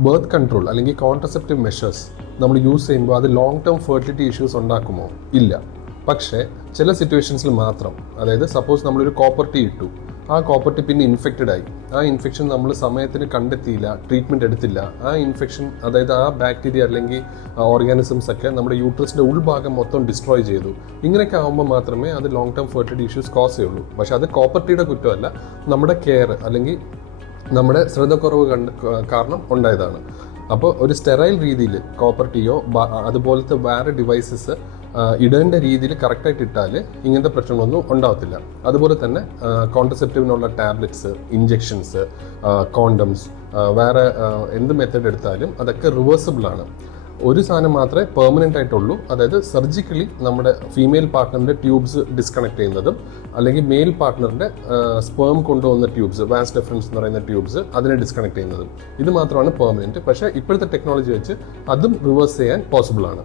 Birth control അല്ലെങ്കിൽ contraceptive measures നമ്മൾ use ചെയ്യുമ്പോൾ അത് ലോങ് ടേം ഫെർട്ടിലിറ്റി ഇഷ്യൂസ് ഉണ്ടാക്കുമോ? ഇല്ല. പക്ഷേ ചില സിറ്റുവേഷൻസിൽ മാത്രം. അതായത് സപ്പോസ് നമ്മളൊരു കോപ്പർട്ടി ഇട്ടു. ആ കോപ്പർട്ടി പിന്നെ ഇൻഫെക്റ്റഡ് ആയി. ആ ഇൻഫെക്ഷൻ നമ്മൾ സമയത്തിന് കണ്ടെത്തിയില്ല ട്രീറ്റ്മെന്റ് എടുത്തില്ല. ആ ഇൻഫെക്ഷൻ അതായത് ആ ബാക്ടീരിയ അല്ലെങ്കിൽ ഓർഗാനിസംസ് ഒക്കെ നമ്മുടെ യൂട്രസിന്റെ ഉൾഭാഗം മൊത്തം ഡിസ്ട്രോയ് ചെയ്തു. ഇങ്ങനെയൊക്കെ ആകുമ്പോൾ മാത്രമേ അത് long term fertility issues cause ചെയ്യുള്ളൂ. പക്ഷേ അത് കോപ്പർട്ടിയുടെ കുറ്റമല്ല. നമ്മുടെ കെയർ അല്ലെങ്കിൽ നമ്മുടെ ശ്രദ്ധക്കുറവ് കണ്ട് കാരണം ഉണ്ടായതാണ്. അപ്പോൾ ഒരു സ്റ്റെറൈൽ രീതിയിൽ കോപ്പർ ടീയോ അതുപോലത്തെ വേറെ ഡിവൈസസ് ഇടേണ്ട രീതിയിൽ കറക്റ്റായിട്ട് ഇട്ടാൽ ഇങ്ങനത്തെ പ്രശ്നങ്ങളൊന്നും ഉണ്ടാവത്തില്ല. അതുപോലെ തന്നെ കോൺട്രസെപ്റ്റീവിനുള്ള ടാബ്ലറ്റ്സ് ഇഞ്ചെക്ഷൻസ് കോണ്ടംസ് വേറെ എന്ത് മെത്തേഡ് എടുത്താലും അതൊക്കെ റിവേഴ്സിബിൾ ആണ്. ഒരു സാധനം മാത്രമേ പെർമനന്റ് ആയിട്ടുള്ളൂ. അതായത് സർജിക്കലി നമ്മുടെ ഫീമെയിൽ പാർട്ട്ണറിന്റെ ട്യൂബ്സ് ഡിസ്കണക്ട് ചെയ്യുന്നതും അല്ലെങ്കിൽ മെയിൽ പാർട്ട്ണറിന്റെ സ്പേം കൊണ്ടുവന്ന ട്യൂബ്സ് വാസ് ഡിഫറൻസ് എന്ന് പറയുന്ന ട്യൂബ്സ് അതിനെ ഡിസ്കണക്ട് ചെയ്യുന്നതും. ഇത് മാത്രമാണ് പെർമനന്റ് പക്ഷേ ഇപ്പോഴത്തെ ടെക്നോളജി വെച്ച് അതും റിവേഴ്സ് ചെയ്യാൻ പോസിബിൾ ആണ്.